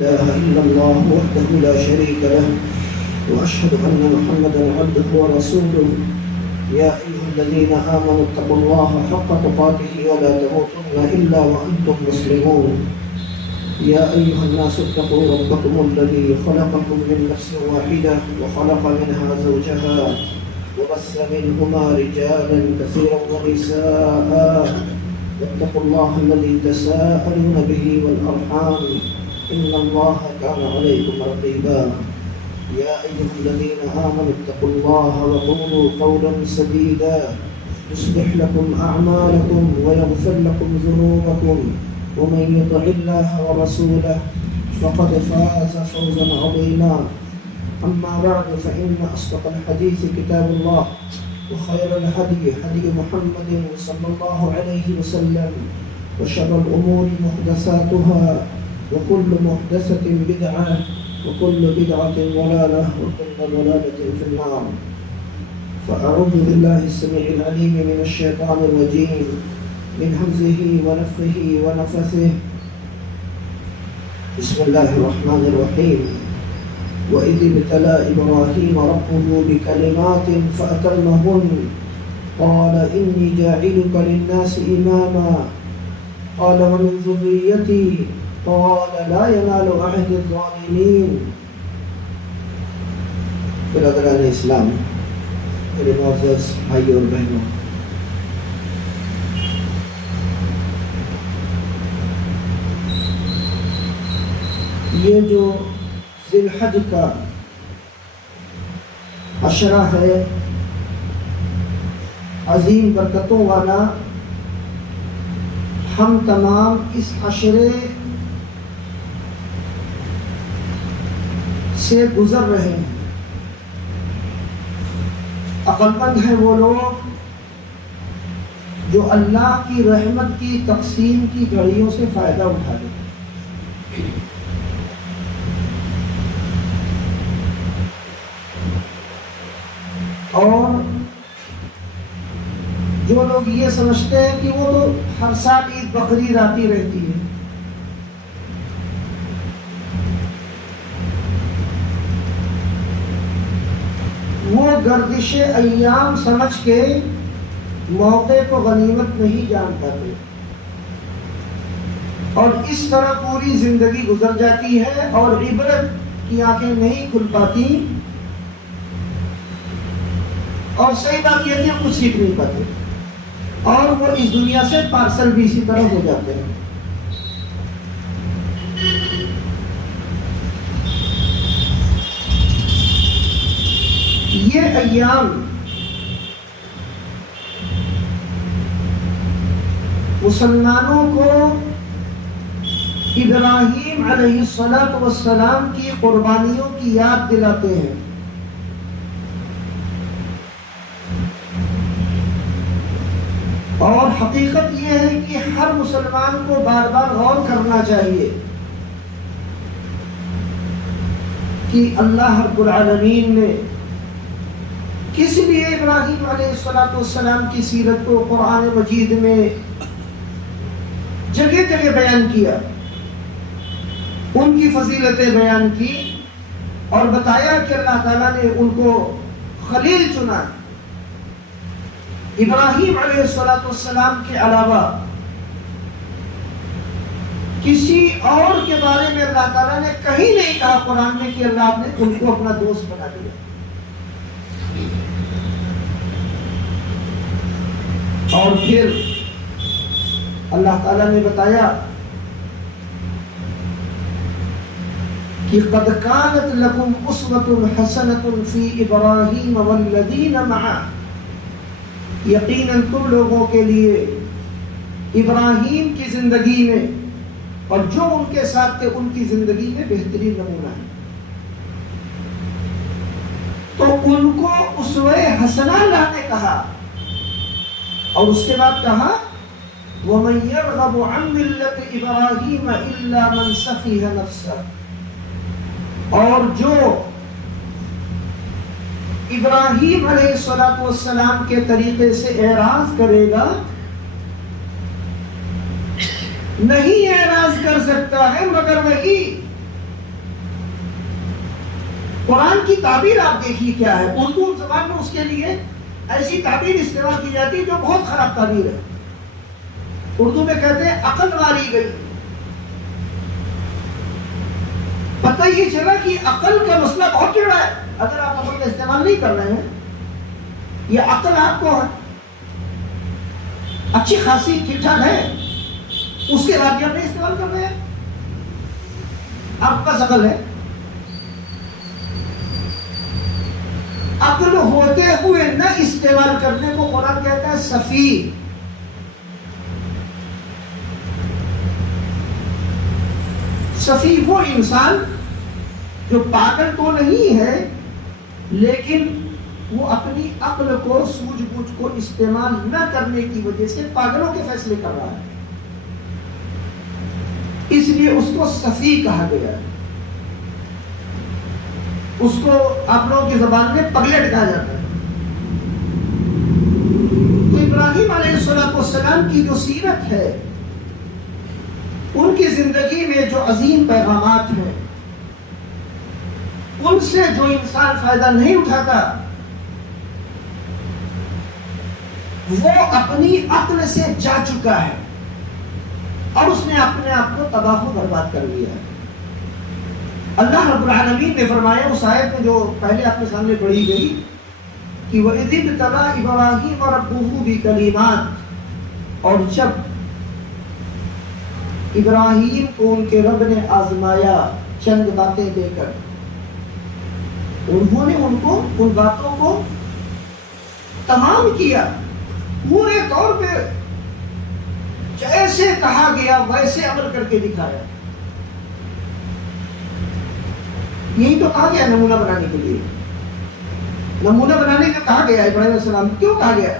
لا إله إلا الله وحده لا شريك له وأشهد أن محمدا عبده ورسوله يا أيها الذين آمنوا اتقوا الله حق تقاته ولا تموتن إلا وأنتم مسلمون يا أيها الناس اتقوا ربكم الذي خلقكم من نفس واحدة وخلق منها زوجها وبث منهما رجالا كثيرا ونساء واتقوا الله الذي تساءلون به والأرحام إن الله كان عليكم رقيبا يا أيها الذين آمنوا اتقوا الله وقولوا قولا سديدا يصلح لكم أعمالكم ويغفر لكم ذنوبكم ومن يطع الله ورسوله فقد فاز فوزا عظيما أما بعد فإن أصدق الحديث كتاب الله وخير الهدي هدي محمد صلى الله عليه وسلم وشر الأمور محدثاتها وكل محدثة بدعة وكل بدعة ضلالة وكل ضلالة في النار فأعوذ بالله السميع العليم من الشيطان الرجيم من همزه ونفخه ونفثه بسم الله الرحمن الرحيم وإذ ابتلى إبراهيم ربه بكلمات فأتمهن قال إني جاعلك للناس إماما قال ومن ذريتي قال لا ينال عهد الظالمين. برادران اسلام، میرے معزز بھائی اور بہنوں، یہ جو ذی الحج کا عشرہ ہے عظیم برکتوں والا، ہم تمام اس عشرے سے گزر رہے ہیں۔ عقل مند ہیں وہ لوگ جو اللہ کی رحمت کی تقسیم کی گھڑیوں سے فائدہ اٹھا لیں۔ اور جو لوگ یہ سمجھتے ہیں کہ وہ تو ہر سال عید بقرعید آتی رہتی ہے، وہ گردش ایام سمجھ کے موقع کو غنیمت نہیں جان پاتے، اور اس طرح پوری زندگی گزر جاتی ہے اور عبرت کی آنکھیں نہیں کھل پاتی، اور صحیح بات یہ کہ کچھ سیکھ نہیں پاتے، اور وہ اس دنیا سے پارسل بھی اسی طرح ہو جاتے ہیں۔ یہ ایام مسلمانوں کو ابراہیم علیہ السلام کی قربانیوں کی یاد دلاتے ہیں، اور حقیقت یہ ہے کہ ہر مسلمان کو بار بار غور کرنا چاہیے کہ اللہ رب العالمین نے کس لیے ابراہیم علیہ السلام کی سیرت کو قرآن مجید میں جگہ جگہ بیان کیا، ان کی فضیلتیں بیان کی، اور بتایا کہ اللہ تعالیٰ نے ان کو خلیل چنا۔ ابراہیم علیہ السلام کے علاوہ کسی اور کے بارے میں اللہ تعالیٰ نے کہیں نہیں کہا قرآن میں کہ اللہ نے ان کو اپنا دوست بنا دیا۔ اور پھر اللہ تعالیٰ نے بتایا کہ قد كانت لكم اسوة حسنة في ابراہیم والذین معه، یقیناً تم لوگوں کے لیے ابراہیم کی زندگی میں اور جو ان کے ساتھ تھے ان کی زندگی میں بہترین نمونہ ہے۔ تو ان کو اسوہ حسنہ اللہ نے کہا، اور اس کے بعد کہا وَمَن يَرْغَبُ عَن مِّلَّةِ إِبْرَاهِيمَ إِلَّا مَن سَفِهَ نَفْسَهُ، اور جو ابراہیم علیہ السلام کے طریقے سے اعراض کرے گا نہیں اعراض کر سکتا ہے مگر وہی قرآن کی تعبیر آپ دیکھیے کیا ہے. اردو زبان میں اس کے لیے ایسی تعبیر استعمال کی جاتی ہے جو بہت خراب تعبیر ہے. اردو میں کہتے ہیں عقل ماری گئی. پتہ یہ چلا کہ عقل کا مسئلہ بہت ٹیڑھا ہے. اگر آپ عقل کا استعمال نہیں کر رہے ہیں, یہ عقل آپ کو اچھی خاصی ٹھیک ٹھاک ہے, اس کے بعد بھی آپ نہیں استعمال کر رہے ہیں, آپ کا عقل ہے. عقل ہوتے ہوئے نہ استعمال کرنے کو قرآن کہتا ہے سفیہ. سفیہ وہ انسان جو پاگل تو نہیں ہے لیکن وہ اپنی عقل کو سوجھ بوجھ کو استعمال نہ کرنے کی وجہ سے پاگلوں کے فیصلے کر رہا ہے, اس لیے اس کو سفیہ کہا گیا ہے. اس کو آپ لوگوں کی زبان میں پگلٹ کہا جاتا ہے. تو ابراہیم علیہ السلام کی جو سیرت ہے, ان کی زندگی میں جو عظیم پیغامات ہیں, ان سے جو انسان فائدہ نہیں اٹھاتا وہ اپنی عقل سے جا چکا ہے اور اس نے اپنے آپ کو تباہ و برباد کر لیا ہے. اللہ رب العالمین نے فرمایا اس آیت میں جو پہلے آپ کے سامنے پڑھی گئی کہ وَإِذِ ابْتَلَىٰ إِبْرَاهِيمَ رَبُّهُ بِكَلِمَاتٍ, اور جب ابراہیم کو ان کے رب نے آزمایا چند باتیں دے کر, انہوں نے ان باتوں کو تمام کیا پورے طور پہ, جیسے کہا گیا ویسے عمل کر کے دکھایا. یہی تو کہا گیا نمونہ بنانے کے لیے. نمونہ بنانے کا کہا گیا ابراہیم علیہ السلام, کیوں کہا گیا؟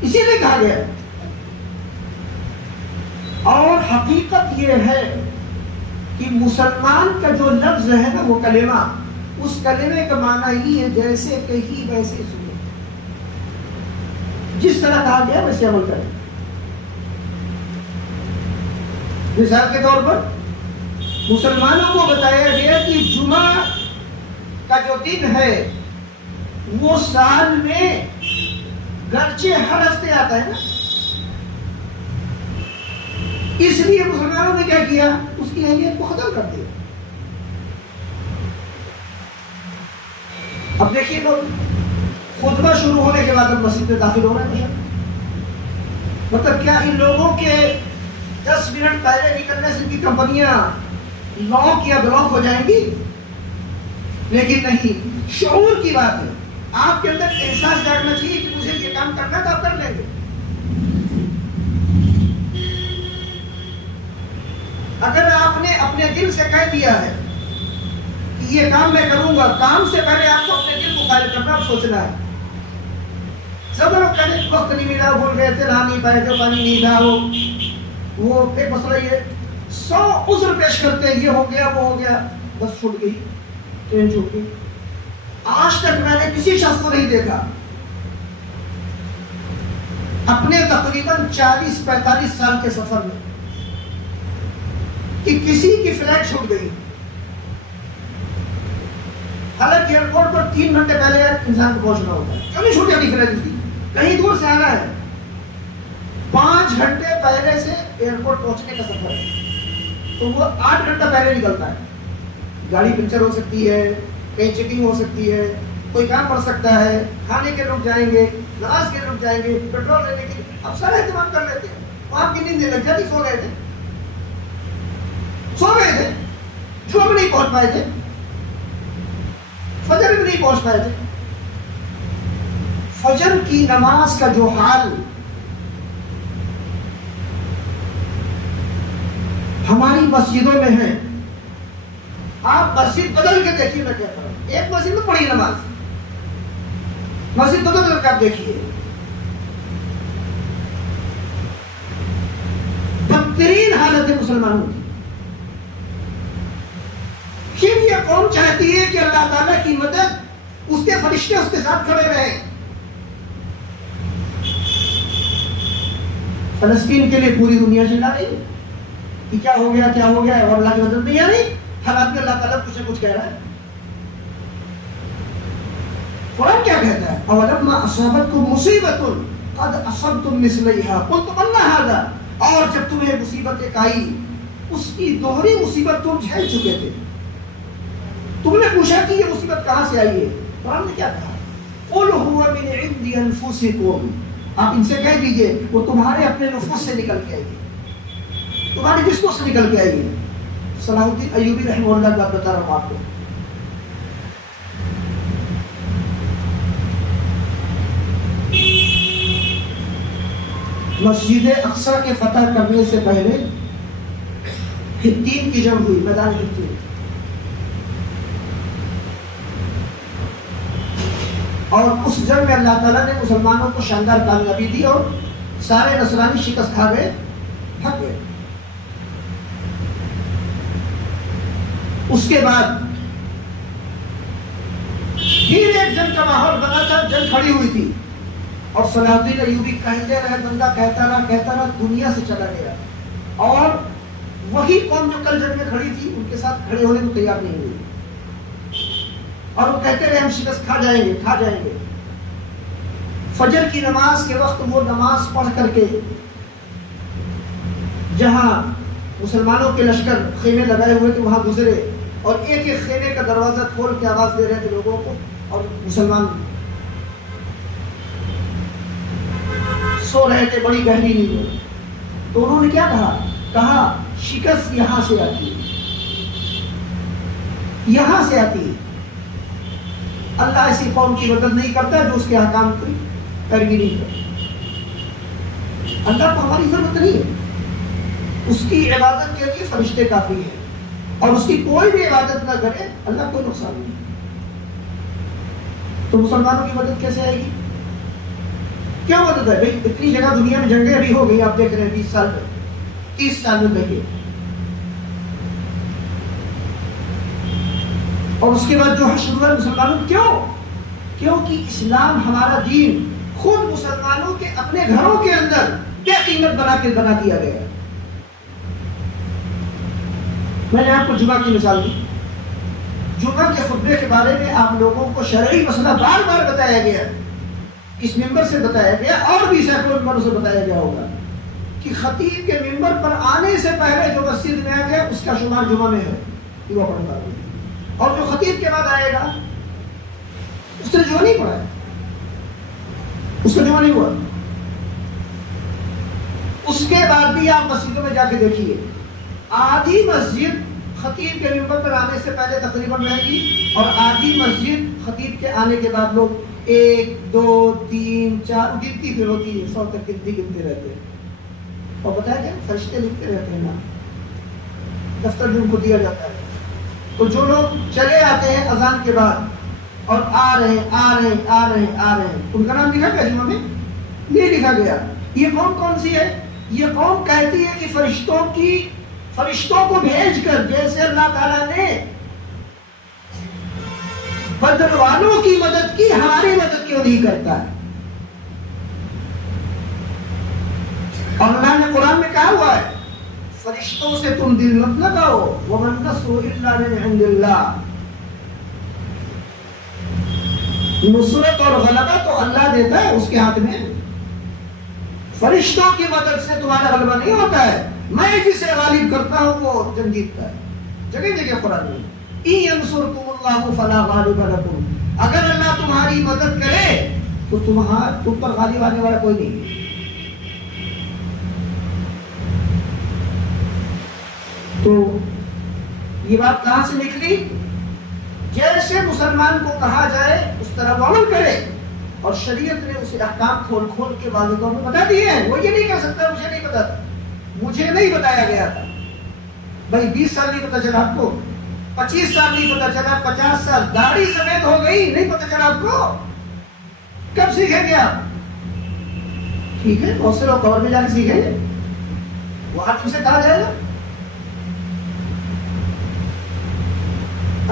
اسی لیے کہا گیا. اور حقیقت یہ ہے کہ مسلمان کا جو لفظ ہے نا وہ کلمہ, اس کلمے کا معنی ہی ہے جیسے کہی ویسے سنو, جس طرح کہا گیا ویسے عمل کریں. مثال کے طور پر مسلمانوں کو بتایا گیا کہ جمعہ کا جو دن ہے وہ سال میں گرچہ ہر ہفتے آتا ہے نا, اس لیے مسلمانوں نے کیا کیا, اس کی اہمیت کو ختم کر دیا. اب دیکھیے لوگ خطبہ شروع ہونے کے بعد مسجد میں داخل ہو رہے ہیں, مطلب کیا ان لوگوں کے 10 منٹ پہلے نکلنے سے ان کی کمپنیاں لاک یا بلاک ہو جائیں گی؟ لیکن نہیں, شعور کی بات ہے. آپ کے اندر احساس جاگنا چاہیے کہ مجھے یہ کام کرنا تو آپ کر لیں گے. اگر آپ نے اپنے دل سے کہہ دیا ہے کہ یہ کام میں کروں گا, کام سے پہلے آپ کو اپنے دل کو قائل کرنا اور سوچنا ہے. سب لوگ کہتے ہیں وقت نہیں ملا, بول گئے تھے, نہا نہیں پائے تھے, پانی نہیں تھا, وہ ایک مسئلہ یہ 100 عذر پیش کرتے ہیں, یہ ہو گیا وہ ہو گیا, بس چھوٹ گئی, ٹرین چھوٹ گئی. آج تک میں نے کسی شخص کو نہیں دیکھا اپنے تقریباً 40-45 سال کے سفر میں کہ کسی کی فلائٹ چھوٹ گئی. حالانکہ ایئرپورٹ پر 3 گھنٹے پہلے انسان کو پہنچنا ہوتا ہے, کیوں نہیں چھوٹ جاتی فلائٹ اس کی؟ کہیں دور سے آنا ہے, 5 گھنٹے پہلے سے ایئرپورٹ پہنچنے کا سفر ہے, تو وہ 8 گھنٹہ پہلے نکلتا ہے. گاڑی پنچر ہو سکتی ہے, کہیں چیکنگ ہو سکتی ہے, کوئی کام پڑ سکتا ہے, کھانے کے لوگ جائیں گے, نماز کے لوگ جائیں گے, پیٹرول لینے کے, اب سارا اہتمام کر لیتے ہیں. وہاں کی نیند لگ جاتی, سو گئے تھے, جمعہ میں نہیں پہنچ پائے تھے, فجر میں نہیں پہنچ پائے تھے. فجر کی نماز کا جو حال ہماری مسجدوں میں ہے, آپ مسجد بدل کے دیکھیے. میں کہتا ہوں ایک مسجد میں پڑھی نماز, مسجد بدل کر آپ دیکھیے, بدترین حالت ہے مسلمانوں کی. کیوں یہ قوم چاہتی ہے کہ اللہ تعالیٰ کی مدد, اس کے فرشتے اس کے ساتھ کھڑے رہیں. فلسطین کے لیے پوری دنیا چلا رہی ہے کہ کیا ہو گیا, کیا ہو گیا, اور اللہ کی مدد نہیں آ رہی. حالات میں اللہ تعالیٰ کچھ نہ کچھ کہہ رہا ہے. قرآن کیا کہتا ہے؟ اولما اصابتکم مصیبۃ قد اصبتم مثلیھا قلتم ان ھذا، اور جب تمہیں مصیبت ایک آئی اس کی دوہری مصیبت تم جھیل چکے تھے، تم نے پوچھا کہ یہ مصیبت کہاں سے آئی ہے؟ قرآن نے کیا کہا؟ قل هو من عند انفسکم، آپ ان سے کہہ دیجئے وہ تمہارے اپنے نفوس سے نکل کے آئی ہے، تمہارے جسموں سے نکل کے آئی ہے۔ صلاح الدین ایوبی رحمہ اللہ کا بتا رہا ہوں آپ کو، مسجد اقصی کے فتح کرنے سے پہلے حطین کی جنگ ہوئی، میدان حطین، اور اس جنگ میں اللہ تعالیٰ نے مسلمانوں کو شاندار کامیابی دی اور سارے نصرانی شکست کھا گئے، بھگ گئے۔ اس کے بعد پھر ایک جنگ کا ماحول بنا تھا، جنگ کھڑی ہوئی تھی، اور صلاح الدین ایوبی کہتے رہے، بندہ کہتا رہا دنیا سے چلا گیا، اور وہی قوم جو کل جنگ میں کھڑی تھی ان کے ساتھ کھڑے ہونے کو تیار نہیں ہوئی، اور وہ کہتے رہے ہم شکست کھا جائیں گے۔ فجر کی نماز کے وقت وہ نماز پڑھ کر کے جہاں مسلمانوں کے لشکر خیمے لگائے ہوئے تھے وہاں گزرے، اور ایک ایک خیمے کا دروازہ کھول کے آواز دے رہے تھے لوگوں کو، اور مسلمان سو رہے تھے بڑی گہری نیند میں۔ تو انہوں نے کیا کہا شکست یہاں سے آتی ہے، یہاں سے آتی ہے، اللہ ایسی قوم کی مدد نہیں کرتا جو اس کے احکام کی پیروی نہیں کرتا۔ اللہ کو ہماری ضرورت نہیں ہے، اس کی عبادت کے لیے فرشتے کافی ہیں، اور اس کی کوئی بھی عبادت نہ کرے اللہ کوئی نقصان نہیں۔ تو مسلمانوں کی مدد کیسے آئے گی؟ کیا مدد ہے بھائی؟ اتنی جگہ دنیا میں جنگیں بھی ہو گئی، آپ دیکھ رہے ہیں 20 سال میں 30 سال میں دیکھیے، اور اس کے بعد جو حشر ہوا مسلمانوں کیونکہ اسلام ہمارا دین خود مسلمانوں کے اپنے گھروں کے اندر بے قیمت بنا دیا گیا۔ میں نے آپ کو جمعہ کی مثال دی، جمعہ کے خطبے کے بارے میں آپ لوگوں کو شرعی مسئلہ بار بار بتایا گیا، اس ممبر سے بتایا گیا، اور بھی سینکڑوں ممبروں سے بتایا گیا ہوگا کہ خطیب کے ممبر پر آنے سے پہلے جو مسجد میں آ گیا اس کا شمار جمعہ میں ہے، یہ وہ پڑھتا ہے، اور جو خطیب کے بعد آئے گا اس نے جمعہ نہیں پڑھا ہے، اس کا جمعہ نہیں ہوا۔ اس کے بعد بھی آپ مسجدوں میں جا کے دیکھیے، آدھی مسجد خطیب کے ممبر پر آنے سے پہلے تقریباً رہے گی، اور آدھی مسجد خطیب کے آنے کے بعد لوگ 1 2 3 4 گنتی پھر ہوتی ہے، 100 تک گنتے رہتے ہیں، اور بتایا گیا فرشتے لکھتے رہتے ہیں نا، دفتر میں ان کو دیا جاتا ہے۔ تو جو لوگ چلے آتے ہیں اذان کے بعد اور آ رہے ہیں، ان کا نام لکھا گیا جمعہ میں؟ نہیں لکھا گیا۔ یہ قوم کون سی ہے؟ یہ قوم کہتی ہے کہ فرشتوں کو بھیج کر جیسے اللہ تعالیٰ نے بدر والوں کی مدد کی، ہماری مدد کیوں نہیں کرتا ہے؟ اور اللہ نے قرآن میں کہا ہوا ہے فرشتوں سے تم دل مت لگاؤ، وَمَن نَّصْرُ إِلَّا مِنْ عِندِ اللَّهِ، نصرت اور غلبہ تو اللہ دیتا ہے، اس کے ہاتھ میں، فرشتوں کی مدد سے تمہارا غلبہ نہیں ہوتا ہے، میں جسے غالب کرتا ہوں وہ جنگ جیتتا ہے۔ جگہ جگہ قرآن میں إِن يَنصُرْكُمُ اللَّهُ فَلَا غَالِبَ لَكُمْ، اگر اللہ تمہاری مدد کرے تو تم پر غالب آنے والا کوئی نہیں۔ تو یہ بات کہاں سے نکلی؟ جیسے مسلمان کو کہا جائے اس طرح وہ عمل کرے، اور شریعت نے اسے احکام کھول کھول کے واضح طور پر بتا دیے ہیں۔ وہ یہ نہیں کہہ سکتا مجھے نہیں پتا تھا، مجھے نہیں بتایا گیا تھا۔ بھائی 20 سال نہیں پتا چلا آپ کو، 25 سال نہیں پتا چلا، 50 سال داڑھی سفید ہو گئی نہیں پتا چلا آپ کو، کب سیکھیں گے آپ؟ ٹھیک ہے، بہت سے لوگ کور میں جا کے سیکھیں گے، وہاں تم سے کہا جائے گا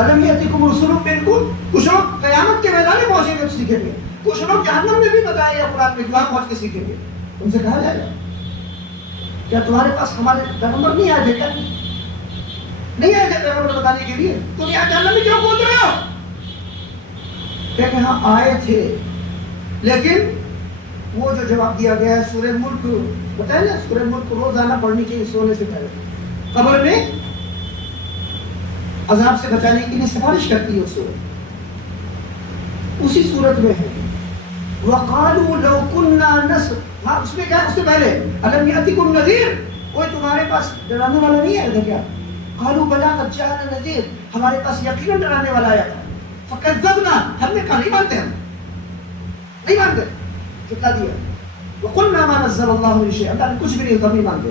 الم یاتکم رسول منکم، کچھ لوگ قیامت کے میدان میں پہنچیں گے تو سیکھیں گے، کچھ لوگ جہنم میں بھی بتایا گیا قرآن میں وہاں پہنچ کے سیکھیں گے۔ ان سے کہا جائے گا کیا تمہارے پاس ہمارے پیغمبر نہیں آئے تھے؟ کیا نہیں آئے تھے پیغمبر بتانے کے لیے؟ تم یہاں جہنم میں کیوں بول رہے ہو؟ کہ ہاں آئے تھے، لیکن وہ جو جواب دیا گیا ہے سورہ ملک، بتائیں نا سورہ ملک کو روزانہ پڑھنی چاہیے سونے سے پہلے، قبر میں عذاب سے بچانے کے لیے سفارش کرتی ہے اس سورت، اسی صورت میں ہے وَقَالُوا لَوْ كُنَّا نَسْمَعُ، ہاں اس میں کیا ہے، اس سے پہلے أَلَمْ يَأْتِكُمْ نَذِيرٌ، کوئی تمہارے پاس ڈرانے والا نہیں آیا تھا کیا؟ قَالُوا بَلَىٰ قَدْ جَاءَنَا نَذِيرٌ، ہمارے پاس یقیناً ڈرانے والا آیا تھا، فَكَذَّبْنَا، ہم نے کہا نہیں مانتے، ہم نہیں مانتے، جھٹلا دیا، وَقُلْنَا مَا نَزَّلَ اللَّهُ مِن شَيْءٍ، اللہ نے کچھ بھی نہیں مانتے،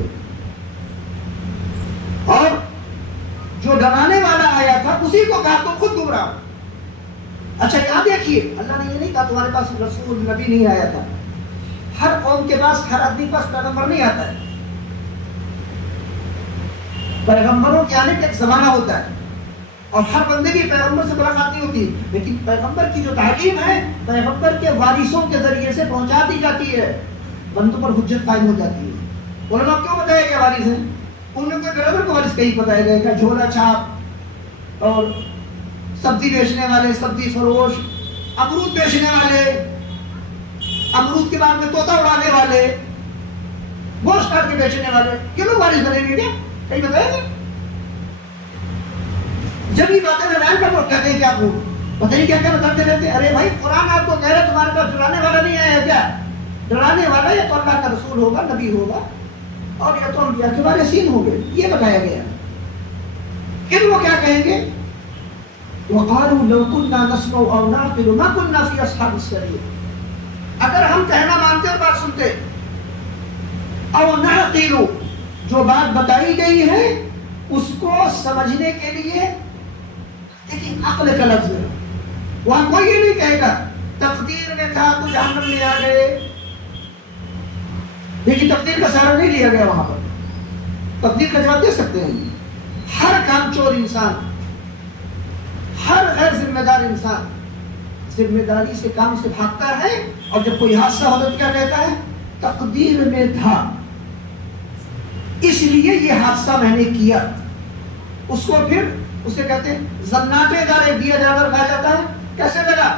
اور جو ڈرانے والا آیا تھا اسی کو کہا تم خود گمراہ۔ اچھا یہاں دیکھیے، اللہ نے یہ نہیں کہا تمہارے پاس رسول نبی نہیں آیا تھا، ہر قوم کے پاس، ہر آدمی کے پاس پیغمبر نہیں آتا ہے، پیغمبروں کے آنے کا ایک زمانہ ہوتا ہے، اور ہر بندے کی پیغمبر سے ملاقات نہیں ہوتی، لیکن پیغمبر کی جو تعلیم ہے پیغمبر کے وارثوں کے ذریعے سے پہنچا دی جاتی ہے، بندوں پر حجت قائم ہو جاتی ہے۔ علماء کیوں بتایا کہ وارث ہیں؟ ان لوگوں کے پیغمبر کو وارث کہیں بتایا گیا کہ جھولا چھاپ اور سبزی بیچنے والے، سبزی فروش، امرود بیچنے والے، امرود کے بعد میں طوطا اڑانے والے، گوشت کاٹ کے بیچنے والے، یہ لوگ وارث بنیں گے کیا؟ کہیں بتائیں گے؟ جب یہ باتیں لڑائیں پر لوگ کہتے ہیں کہ آپ کو پتہ نہیں کیا کیا بتاتے رہتے ہیں، ارے بھائی قرآن آپ کو کہہ رہا ہے تمہارے پاس ڈرانے والا نہیں آیا کیا؟ ڈرانے والا یا تو اللہ کا رسول ہوگا، نبی ہوگا، اور یا تو انبیاء کے وارثین ہوں گے، یہ بتایا گیا۔ پھر وہ کیا کہیں گے؟ وَقَالُوا لَوْ كُنَّا نَسْمَعُ أَوْ نَعْقِلُ مَا كُنَّا فِي أَصْحَابِ السَّعِيرِ، اگر ہم کہنا مانتے اور بات سنتے، أَوْ نَعْقِلُ، جو بات بتائی گئی ہے اس کو سمجھنے کے لیے، لیکن عقل کا لفظ ہے، وہاں کوئی یہ نہیں کہے گا تقدیر میں تھا تو جہنم میں آ گئے، لیکن تقدیر کا سہارا نہیں لیا گیا وہاں پر، تقدیر کا جواب دے سکتے ہیں۔ ہر کام چور انسان، ہر غیر ذمہ دار انسان ذمہ داری سے کام سے بھاگتا ہے، اور جب کوئی حادثہ ہوتا ہے کیا کہتا ہے؟ تقدیر میں تھا، اس لیے یہ حادثہ میں نے کیا۔ اس کو پھر اسے کہتے ہیں زناٹے دار دیا جانور کہا جاتا ہے، کیسے لگا؟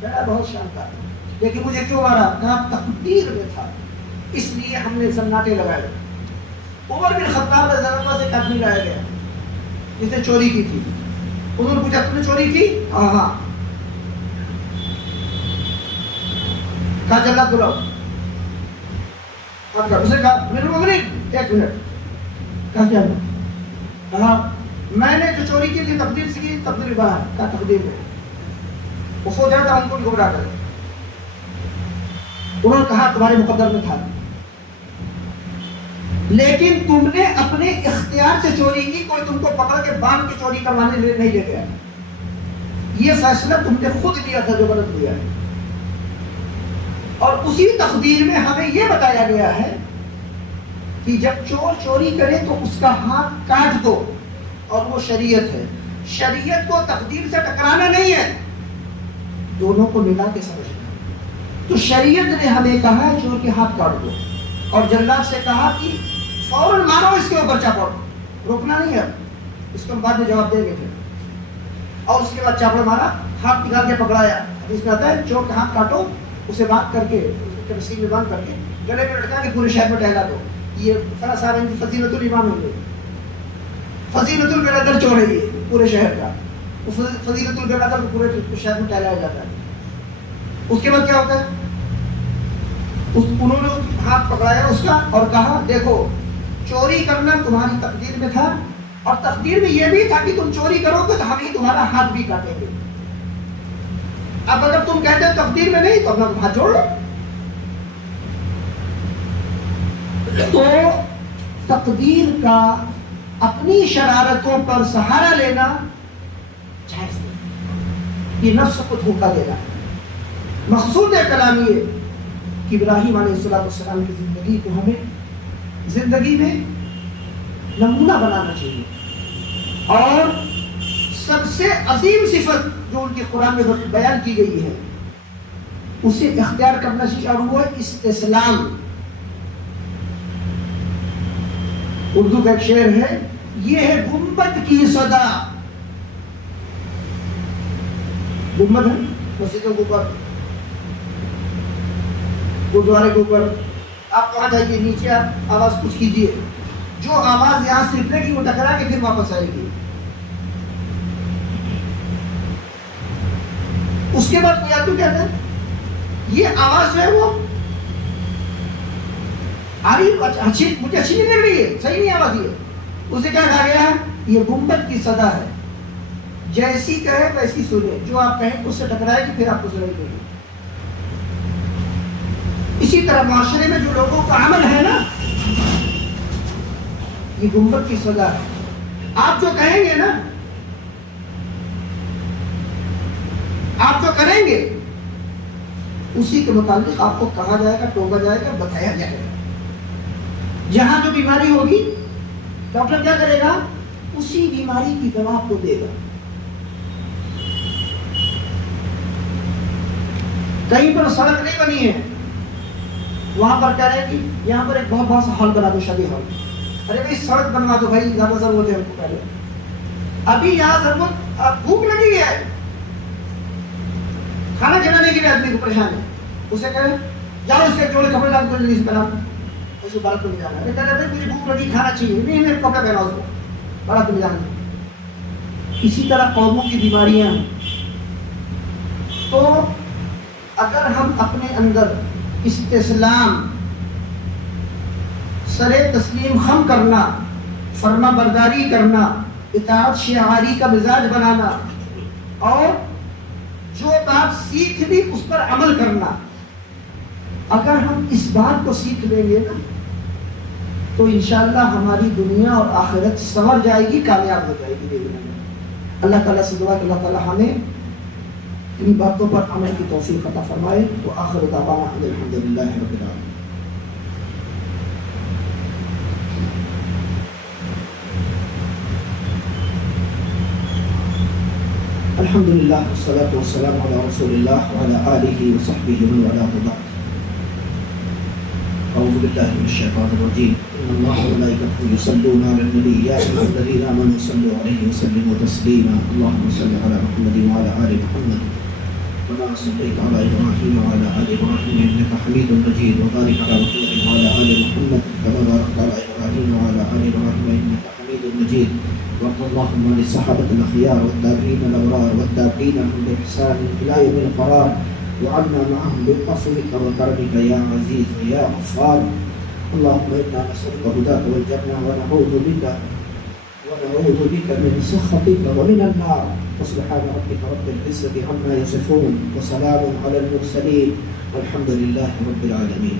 بڑا بہت شاندار، لیکن مجھے کیوں مارا؟ کہا تقدیر میں تھا، اس لیے ہم نے زناٹے لگائے۔ عمر بن خطاب رضی اللہ عنہ سے ایک آدمی لایا گیا جس نے چوری کی تھی، انہوں نے پوچھا تم نے چوری کی؟ ہاں ہاں، کہا جلد بلاؤ، اسے کہا میرے مغرب ایک منٹ، کہا کیا؟ کہا میں نے جو چوری کی تھی تقدیر سے کی، تقدیر باہر، کہا تقدیر میں وہ سو جاتا ہم کو گمراہ کر۔ انہوں نے کہا تمہارے مقدر میں تھا، لیکن تم نے اپنے اختیار سے چوری کی، کوئی تم کو پکڑ کے باندھ کے چوری کروانے نہیں لے گیا، یہ فیصلہ تم نے خود لیا تھا جو غلط لیا ہے۔ اور اسی تقدیر میں ہمیں یہ بتایا گیا ہے کہ جب چور چوری کرے تو اس کا ہاتھ کاٹ دو، اور وہ شریعت ہے، شریعت کو تقدیر سے ٹکرانا نہیں ہے، دونوں کو ملا کے سمجھنا۔ تو شریعت نے ہمیں کہا ہے چور کے ہاتھ کاٹ دو، اور جلاد سے کہا کہ فوراً مارو اس کے اوپر چاپڑ، روکنا نہیں ہے، اس کو ہم بعد میں جواب دیں گے پھر۔ اور اس کے بعد چاپڑ مارا، ہاتھ نکال کے پکڑایا، اس میں آتا ہے چور کا ہاتھ کاٹو، اسے بات کر کے رسی میں باندھ کر کے گلے میں لٹکا کے پورے شہر میں ٹہلا دو۔ یہ فلاں صاحب ان کی فضیلت الامام ہے، فضیلت البرادر چور ہے یہ پورے شہر کا، فضیلت البرادر پورے شہر میں ٹہلایا جاتا ہے۔ اس کے بعد کیا ہوتا ہے؟ انہوں نے ہاتھ پکڑایا اس کا اور کہا دیکھو چوری کرنا تمہاری تقدیر میں تھا، اور تقدیر میں یہ بھی تھا کہ تم چوری کرو گے تو ہم ہی تمہارا ہاتھ بھی کاٹیں گے۔ اب اگر تم کہتے ہیں تقدیر میں نہیں تو اپنا ہاتھ جوڑ لو۔ تو تقدیر کا اپنی شرارتوں پر سہارا لینا جائز نہیں، یہ نفس کو دھوکہ دینا ہے۔ مقصود کلام یہ کہ ابراہیم علیہ السلام کی زندگی کو ہمیں زندگی میں نمونہ بنانا چاہیے، اور سب سے عظیم صفت جو ان کی قرآن میں بیان کی گئی ہے اسے اختیار کرنا چاہیے، اور وہ استسلام۔ اردو کا ایک شعر ہے، یہ ہے گنبد کی صدا، گنبد ہے مسجدوں کے اوپر، گرودوارے کے اوپر، آپ کہاں جائیے نیچے آپ آواز کچھ کیجیے، جو آواز یہاں سے نکلے گی وہ ٹکرا کے پھر واپس آئے گی. اس کے بعد کوئی آدمی کہتا ہے یہ آواز جو ہے وہ آ رہی اچھی، مجھے اچھی نہیں لگ رہی ہے، صحیح نہیں آواز. یہ اسے کیا کہا گیا؟ یہ گنبد کی صدا ہے، جیسی کہے ویسی سنے، جو آپ کہیں اس سے ٹکرائے گی پھر آپ کو سنائی دے گی. اسی طرح معاشرے میں جو لوگوں کا عمل ہے نا، یہ گنبد کی صدا ہے. آپ جو کہیں گے نا، آپ جو کریں گے اسی کے متعلق آپ کو کہا جائے گا، ٹوکا جائے گا، بتایا جائے گا. جہاں جو بیماری ہوگی ڈاکٹر کیا کرے گا؟ اسی بیماری کی دوا آپ کو دے گا. کہیں پر سڑک نہیں بنی ہے، وہاں پر کہہ رہے ہیں کہ یہاں پر ایک بہت بڑا سا ہال بنا دو، شادی ہال. ارے بھائی سڑک بنوا دو بھائی، زیادہ ضرورت ہے ہم کو. پہلے ابھی یہاں ضرورت، بھوک لگی ہے، کھانا کھلانے کے لیے آدمی کو پریشان ہے. اسے کہے جاؤ اس کے جوڑے کپڑے ڈال کر جلدی سے پہنا، اسے بارات میں جانا ہے. کہہ رہے مجھے بھوک لگی، کھانا چاہیے، نہیں میرے کپڑے پہنا اس کو، بارات میں جانا. اسی طرح قوموں کی بیماریاں. تو اگر ہم اپنے اندر استسلام، سر تسلیم خم کرنا، فرما برداری کرنا، اطاعت شعاری کا مزاج بنانا، اور جو بات سیکھ لی اس پر عمل کرنا، اگر ہم اس بات کو سیکھ لیں گے نا تو انشاءاللہ ہماری دنیا اور آخرت سنور جائے گی، کامیاب ہو جائے گی. اللہ تعالیٰ سے دعا کہ اللہ تعالیٰ ہمیں ان باتوں پر عمل کی توفیق عطا فرمائے. وآخر دعوانا ان الحمدللہ رب العالمین. الحمدللہ والصلاة والسلام علی رسول اللہ وعلی آلہ وصحبہ ومن والاه وبعد. اعوذ باللہ من الشیطان الرجیم. ان اللہ وملائکته یصلون علی النبی یا ایھا الذین آمنوا صلوا علیہ وسلموا تسلیما. اللهم صل علی محمد وعلی آل محمد كما صليت على إبراهيم وعلى آل إبراهيم إنك حميد مجيد. وبارك على محمد وعلى آل محمد كما باركت على إبراهيم وعلى آل إبراهيم إنك حميد مجيد. وارض اللهم عن الصحابة الأخيار والتابعين الأبرار والتابعين لهم بإحسان إلى يوم القرار، وعنا معهم بعفوك وكرمك يا عزيز يا غفار. اللهم إنا نسألك هداك والجنة ونعوذ بك من سخطك ومن النار. وسبحان ربك رب العزة عما يصفون وسلام على المرسلين والحمد لله رب العالمين.